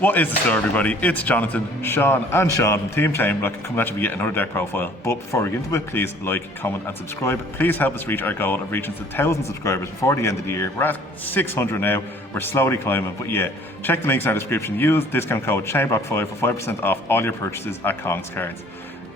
What is the story, everybody? It's Jonathan, Sean, and Sean from Team ChainBlock coming at you with yet another deck profile. But before we get into it, please like, comment, and subscribe. Please help us reach our goal of reaching 1,000 subscribers before the end of the year. We're at 600 now. We're slowly climbing, but yeah, check the links in our description. Use discount code ChainBlock5 for 5% off all your purchases at Kong's Cards.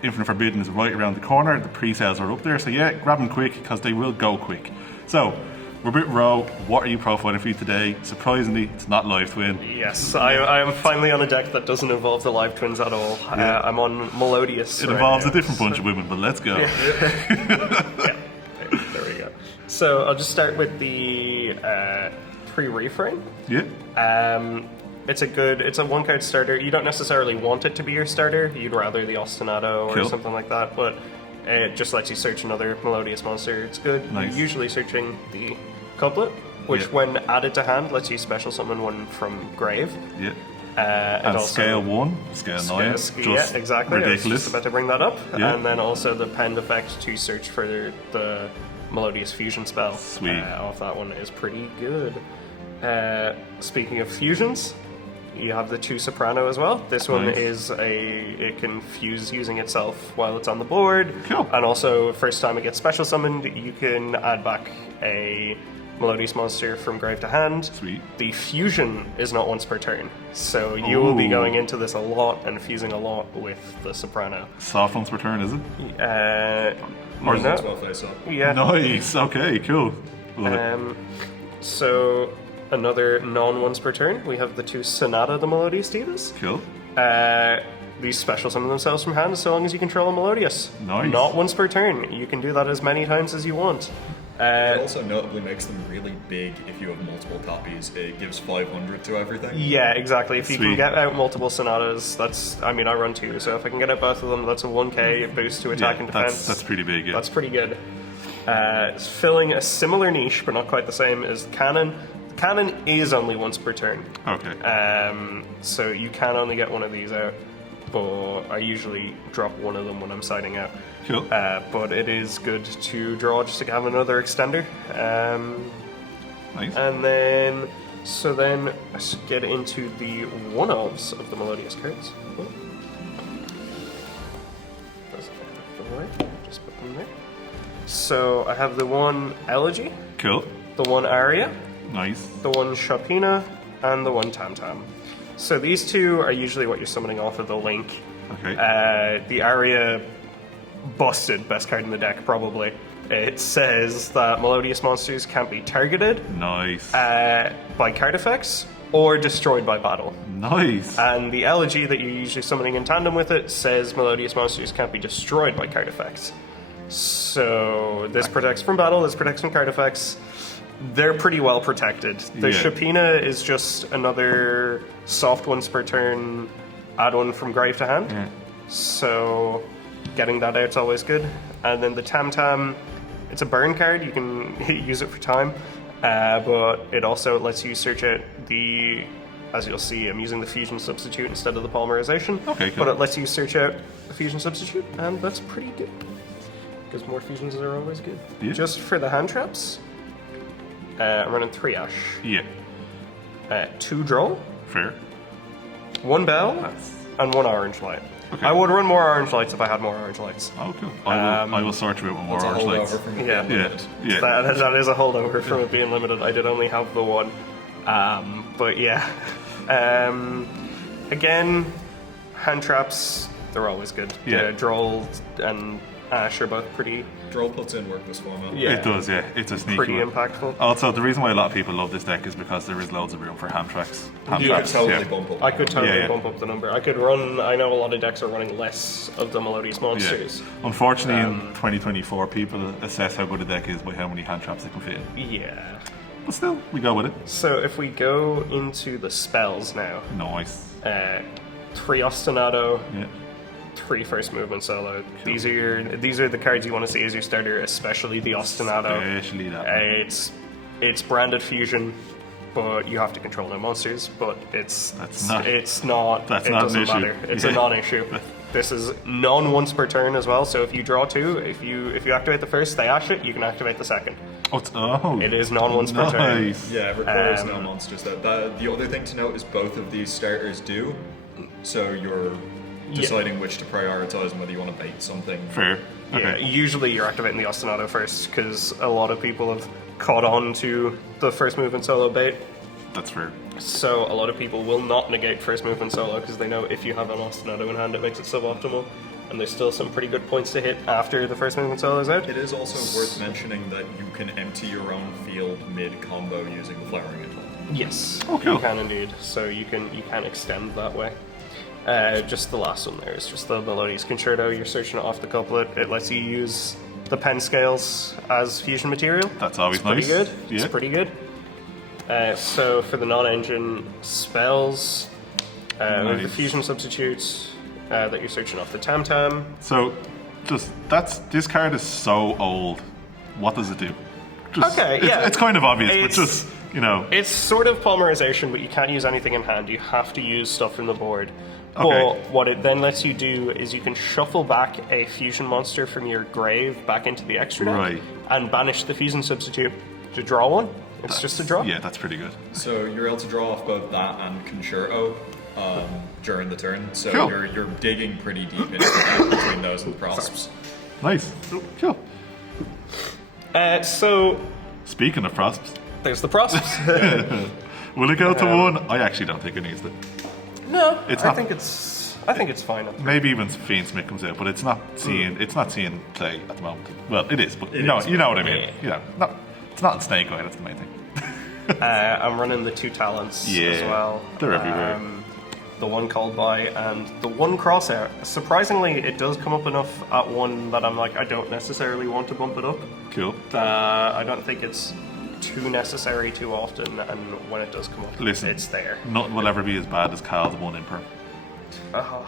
Infinite Forbidden is right around the corner. The pre-sales are up there, so yeah, grab them quick because they will go quick. So, we're a bit raw. What are you profiling for you today? Surprisingly, it's not Live Twin. Yes, I am finally on a deck that doesn't involve the Live Twins at all. Yeah. I'm on Melodious. It involves a different bunch of women, but let's go. Yeah. There we go. So I'll just start with the pre-reframe. Yeah. It's a one-card starter. You don't necessarily want it to be your starter. You'd rather the Ostinato or Cool. something like that, but it just lets you search another Melodious monster. It's good. Nice. You're usually searching the couplet, which Yeah. when added to hand lets you special summon one from grave. Yeah. And also, scale 1, scale 9, just yeah, exactly. I was ridiculous. just about to bring that up. Yeah. And then also the penned effect to search for the Melodious fusion spell. Sweet. Off that one is pretty good. Speaking of fusions, you have the 2 Soprano as well. This one Nice. it can fuse using itself while it's on the board. Cool. And also, first time it gets special summoned, you can add back a Melodious monster from grave to hand. Sweet. The fusion is not once per turn, so you will be Ooh. going into this a lot and fusing a lot with the Soprano. Soft one's return, is it? Or That's no? well face up. Yeah. Nice. Okay, cool. Love it. So another non-once per turn, we have the 2 Sonata the Melodious Divas. Cool. These special summon themselves from hand so long as you control a Melodious. Nice. Not once per turn. You can do that as many times as you want. It also notably makes them really big if you have multiple copies. It gives 500 to everything. Yeah, exactly. If you can Sweet. get out multiple Sonatas, I run 2, so if I can get out both of them, that's a 1k boost to attack and defense. That's pretty big, yeah. That's pretty good. It's filling a similar niche, but not quite the same as Cannon. Cannon is only once per turn. Okay. So you can only get one of these out, but I usually drop one of them when I'm siding out. Cool. But it is good to draw just to have another extender. Nice. And then, let's get into the one-ofs of the Melodious cards. Oh. That's out of the way. Just put them there. So I have the one Elegy, Cool. the one Aria, Nice. the one Shopina, and the one Tam Tam. So these 2 are usually what you're summoning off of the link. Okay. The Aria, busted, best card in the deck probably. It says that Melodious monsters can't be targeted Nice. by card effects or destroyed by battle. Nice. And the Elegy that you're usually summoning in tandem with it says Melodious monsters can't be destroyed by card effects. So this protects from battle, this protects from card effects. They're pretty well protected. The Yeah. Shopina is just another soft once per turn add-on from grave to hand. So getting that out's always good. And then the Tam Tam, it's a burn card. You can use it for time, but it also lets you search out as you'll see, I'm using the fusion substitute instead of the polymerization. Okay, cool. But it lets you search out the fusion substitute, and that's pretty good. Because more fusions are always good. Yeah. Just for the hand traps, I'm running 3 Ash, Yeah. 2 Droll, Fair. 1 Bell, That's... and 1 Orange Light. Okay. I would run more Orange Lights if I had more Orange Lights. Oh, cool. I will sort you out with more It's a orange lights. holdover from the Yeah. limited. Yeah. That is a holdover from it being limited. I did only have the 1. But yeah. Again, hand traps, they're always good. Yeah. Droll and Ash are both pretty Droll puts in work this format. Yeah. It does, yeah. It's a sneaky pretty one. impactful. Also, the reason why a lot of people love this deck is because there is loads of room for hand tracks. Hand You could traps, totally yeah. bump up. I could totally Yeah. bump up the number. I could run, I know a lot of decks are running less of the Melodious monsters. Yeah. Unfortunately, in 2024, people assess how good a deck is by how many hand traps they can fit in. Yeah. But still, we go with it. So if we go into the spells now, Nice. 3 Ostinato, Yeah. 3 first movement solo. These are the cards you want to see as your starter, especially the Ostinato. Especially that. It's branded fusion, but you have to control no monsters. But it That's not doesn't an issue. matter. It's Yeah. a non-issue. This is non-once per turn as well. So if you draw 2, if you activate the first, they ash it. You can activate the second. It is non-once per turn. Nice. Yeah, it requires no monsters. The other thing to note is both of these starters do. So you're deciding which to prioritize and whether you want to bait something. Fair. Yeah, Okay. usually you're activating the ostinato first because a lot of people have caught on to the first movement solo bait. That's fair. So a lot of people will not negate first movement solo because they know if you have an ostinato in hand, it makes it suboptimal. And there's still some pretty good points to hit after the first movement solo is out. It is also worth mentioning that you can empty your own field mid-combo using the Flowering Atoll. Yes, Oh, cool. you can indeed. So you can extend that way. Just the last one there is just the Melodious Concerto. You're searching it off the couplet. It lets you use the pen scales as fusion material. That's always It's pretty nice. good. Yeah. It's pretty good. So for the non-engine spells, with the Nice. fusion substitutes that you're searching off the Tam Tam. So, this card is so old. What does it do? Okay, yeah. It's kind of obvious, but It's- just, you know. It's sort of polymerization, but you can't use anything in hand. You have to use stuff from the board. Okay. But what it then lets you do is you can shuffle back a fusion monster from your grave back into the extra deck Right. and banish the fusion substitute to draw one. It's just a draw. Yeah, that's pretty good. So you're able to draw off both that and Concerto during the turn. So Cool. you're digging pretty deep into the deck between those and the prosps. Nice. Cool. So Speaking of prosps, there's the prosps. will it go to 1? I actually don't think it needs to. No, It's I not- think it's fine. Maybe even Fiend Smith comes out, but it's not seeing play at the moment. Well, it is, but you know is. what I mean. Yeah. You know, it's not in Snake Eye. That's the main thing. I'm running the 2 talents Yeah, as well. they're everywhere. The one called by and the one crosshair. Surprisingly, it does come up enough at 1 that I'm like, I don't necessarily want to bump it up. Cool. I don't think it's too necessary too often, and when it does come up, Listen, it's there. Nothing will ever be as bad as Kyle's 1 imperm Oh,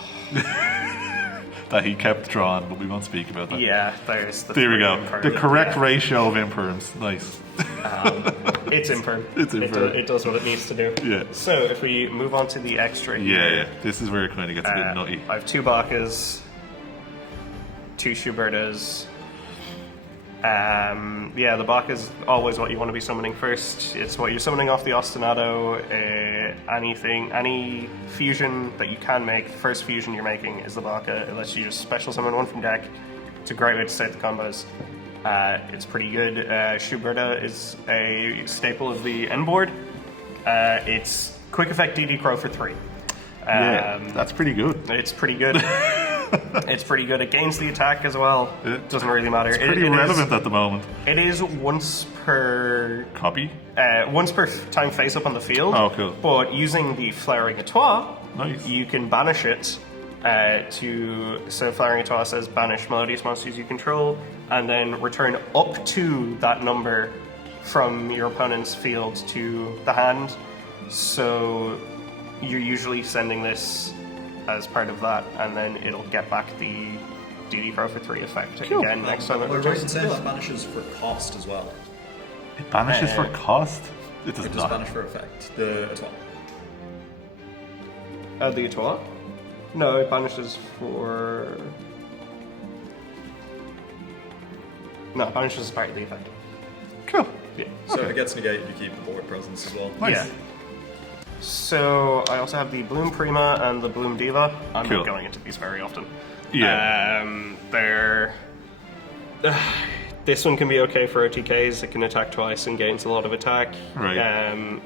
that he kept drawing, but we won't speak about that. yeah, there's the There we go. imperm. The correct Yeah. ratio of imperms. Nice. It's imperm. It's imperm. It does what it needs to do. Yeah. So if we move on to the extra Yeah, here, yeah. This is where it kind of gets a bit nutty. I have 2 Bakas, 2 Schubertas. The Bach is always what you want to be summoning first. It's what you're summoning off the ostinato. Any fusion that you can make, the first fusion you're making is the Baka. It lets you just special summon 1 from deck. It's a great way to start the combos. It's pretty good. Schuberta is a staple of the N board. It's quick effect DD Crow for 3. Yeah, that's pretty good. It's pretty good. It's pretty good. It gains the attack as well. Yeah. Doesn't really matter. It's pretty relevant at the moment. It is once per Copy? time face up on the field. Oh, cool. But using the Flowering Etoile, Nice. you can banish it so Flowering Etoile says banish Melodious monsters you control, and then return up to that number from your opponent's field to the hand. So you're usually sending this as part of that, and then it'll get back the DD Pro for 3 effect again next time it Am I right returns. in saying that banishes for cost as well? It banishes for cost? It does It does not. banish for effect. The Etoile. The Etoile? No, it banishes for... No, it banishes as part of the effect. Cool. Yeah. So if it gets negated, you keep the board presence as well. Nice. Yeah. So I also have the Bloom Prima and the Bloom Diva. I'm Cool. not going into these very often. Yeah. They're... This one can be okay for OTKs. It can attack twice and gains a lot of attack. Right.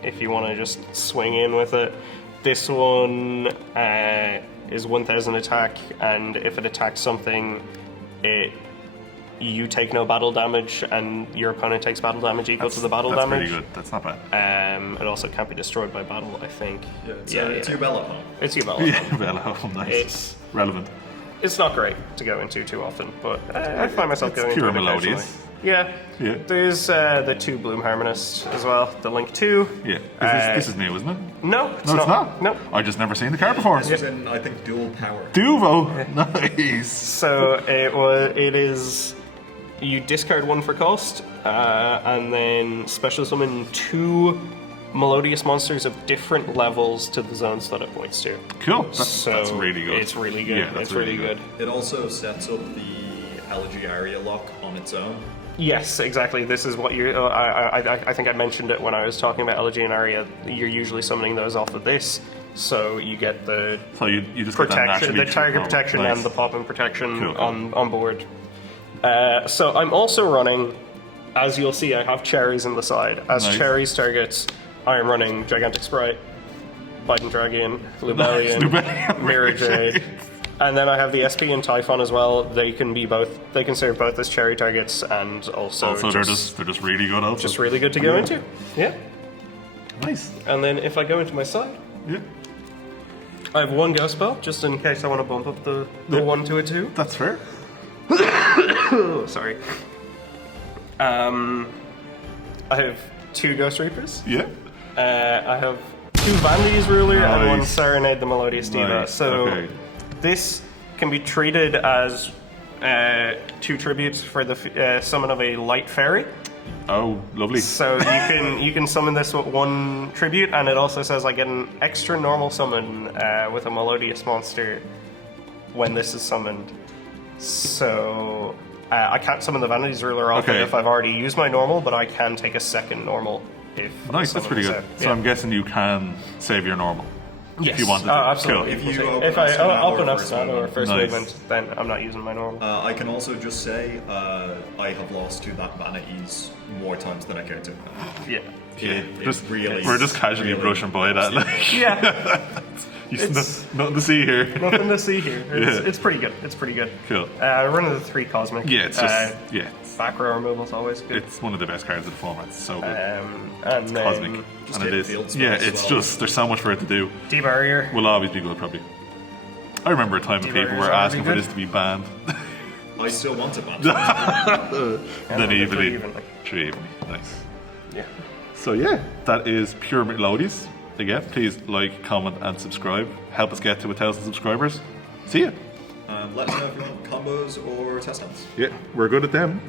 If you want to just swing in with it. This one is 1000 attack, and if it attacks something, you take no battle damage, and your opponent takes battle damage equal to the battle that's damage. pretty good. That's not bad. It also can't be destroyed by battle, I think. Yeah, it's Ubella, huh? It's Ubella. Yeah, well, oh, nice. It's relevant. it's not great to go into too often, but I find myself It's going pure into it occasionally. Melodious. Yeah. Yeah. There's the 2 Bloom Harmonists as well. The Link 2. Yeah. This is new, isn't it? No, it's No, it's not. Nope. I just never seen the card before. This was in, I think, dual power. Duvo. Nice. So it is. You discard 1 for cost, and then special summon 2 Melodious monsters of different levels to the zones that it points to. Cool. That's So really good. It's really good. Yeah, that's it's really good. It also sets up the Elegy area lock on its own. Yes, exactly. This is what you. I think I mentioned it when I was talking about Elegy and Aria. You're usually summoning those off of this, so you get the So you just get that protection, naturally the target through- protection, nice. and the pop-in protection Cool. on board. So I'm also running, as you'll see, I have cherries in the side. As Nice. cherries targets, I am running Gigantic Sprite, Biden Dragon, Lubellian, Lubellian, Mirror Jade. And then I have the SP and Typhon as well. They can be both. They can serve both as cherry targets and also, Also, they're just really good. Also, just really good to go into. Yeah. nice. And then if I go into my side, Yeah, I have one Ghost Spell just in case I want to bump up the Yeah. 1 to a 2. that's fair. Oh, sorry. I have 2 Ghost Reapers. Yeah, I have 2 Vandy's Ruler and 1 Nice. Serenade the Melodious Diva. Nice, So okay. this can be treated as 2 tributes for the summon of a Light Fairy. Oh, lovely. So you can summon this with 1 tribute, and it also says I get an extra normal summon with a Melodious monster when this is summoned. So I can't summon the Vanity's Ruler off Okay. it if I've already used my normal, but I can take a second normal if Nice, that's pretty good. summon is So out. I'm guessing you can save your normal. Yes. If you wanted to. Absolutely. If you If open I up Sonata open or up first Sonata or movement. first Nice. movement, then I'm not using my normal. I can also just say I have lost to that Vanities more times than I care to. Yeah. It Just really we're just is casually really brushing by that. Like, Yeah. nothing to see here. Nothing to see here. It's, Yeah. it's pretty good. It's pretty good. Cool. Running the 3 Cosmic. Yeah, it's just Back row removal is always good. it's one of the best cards of the format. It's so good. And then Cosmic, just and it hit is. field Yeah, spells it's as well. just there's so much for it to do. Debarrier. Will always be good, probably. I remember a time when people Debarrier's were already asking for good. this to be banned. I still want to ban. Then the evenly. 3 evenly. 3 evenly. Nice. Yeah. So yeah, that is pure Melodious. Again, please like, comment, and subscribe. Help us get to 1,000 subscribers. See ya. Let us know if you want combos or test outs. Yeah, we're good at them.